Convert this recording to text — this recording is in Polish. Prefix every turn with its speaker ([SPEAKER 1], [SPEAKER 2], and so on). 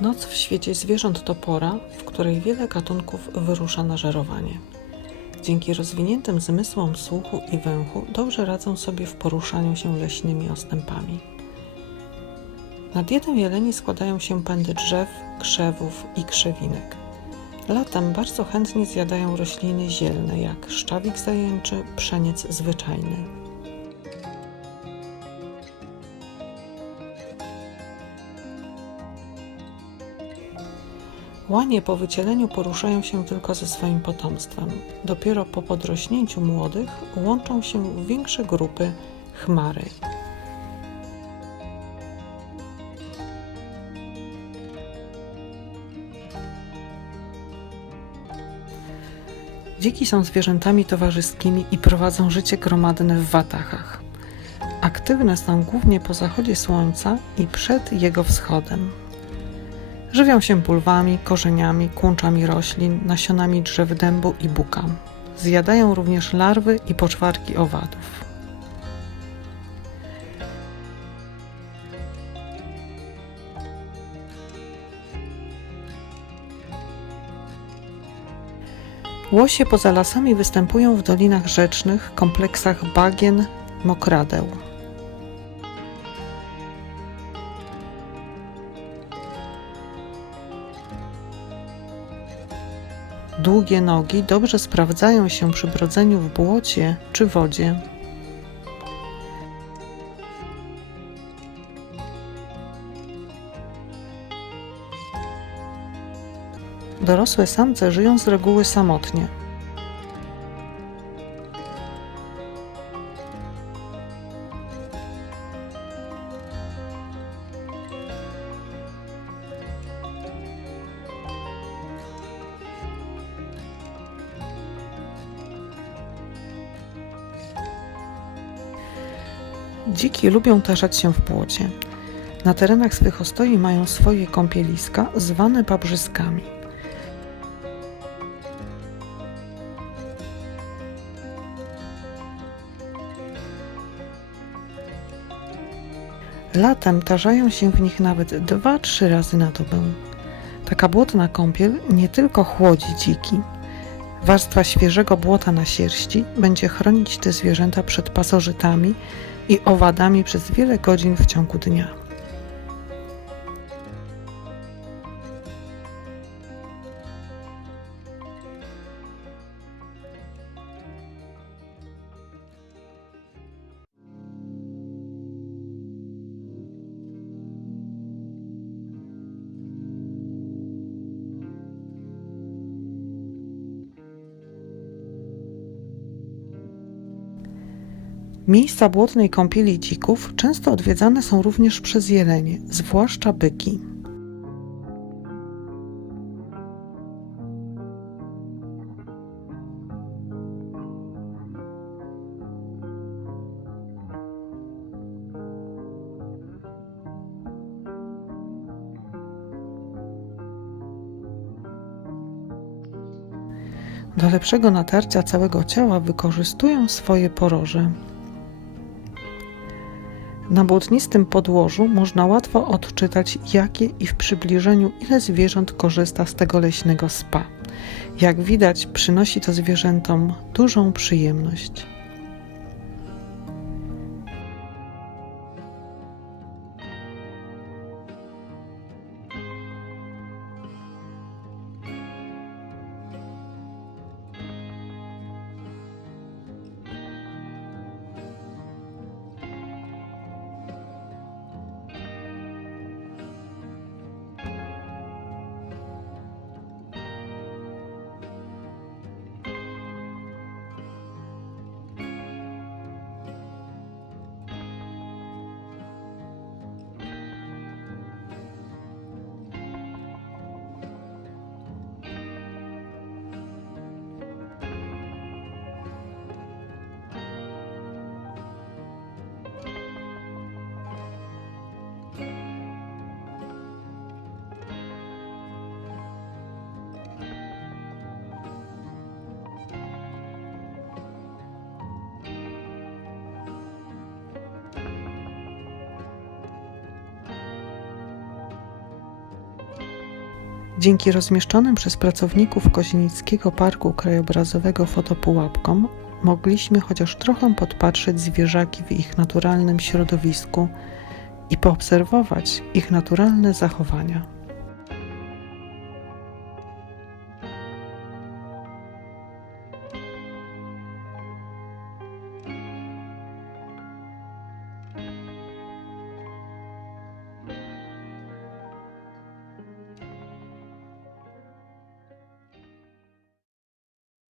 [SPEAKER 1] Noc w świecie zwierząt to pora, w której wiele gatunków wyrusza na żerowanie. Dzięki rozwiniętym zmysłom słuchu i węchu dobrze radzą sobie w poruszaniu się leśnymi ostępami. Na dietę jeleni składają się pędy drzew, krzewów i krzewinek. Latem bardzo chętnie zjadają rośliny zielne jak szczawik zajęczy, pszeniec zwyczajny. Łanie po wycieleniu poruszają się tylko ze swoim potomstwem. Dopiero po podrośnięciu młodych łączą się w większe grupy chmary. Dziki są zwierzętami towarzyskimi i prowadzą życie gromadne w watachach. Aktywne są głównie po zachodzie słońca i przed jego wschodem. Żywią się bulwami, korzeniami, kłączami roślin, nasionami drzew dębu i buka. Zjadają również larwy i poczwarki owadów. Łosie poza lasami występują w dolinach rzecznych, kompleksach bagien, mokradeł. Długie nogi dobrze sprawdzają się przy brodzeniu w błocie czy wodzie. Dorosłe samce żyją z reguły samotnie. Dziki lubią tarzać się w błocie. Na terenach swych ostoi mają swoje kąpieliska zwane babrzyskami. Latem tarzają się w nich nawet 2-3 razy na dobę. Taka błotna kąpiel nie tylko chłodzi dziki. Warstwa świeżego błota na sierści będzie chronić te zwierzęta przed pasożytami i owadami przez wiele godzin w ciągu dnia. Miejsca błotnej kąpieli dzików często odwiedzane są również przez jelenie, zwłaszcza byki. Do lepszego natarcia całego ciała wykorzystują swoje poroże. Na błotnistym podłożu można łatwo odczytać, jakie i w przybliżeniu ile zwierząt korzysta z tego leśnego spa. Jak widać, przynosi to zwierzętom dużą przyjemność. Dzięki rozmieszczonym przez pracowników Koźnickiego Parku Krajobrazowego fotopułapkom mogliśmy chociaż trochę podpatrzeć zwierzaki w ich naturalnym środowisku i poobserwować ich naturalne zachowania.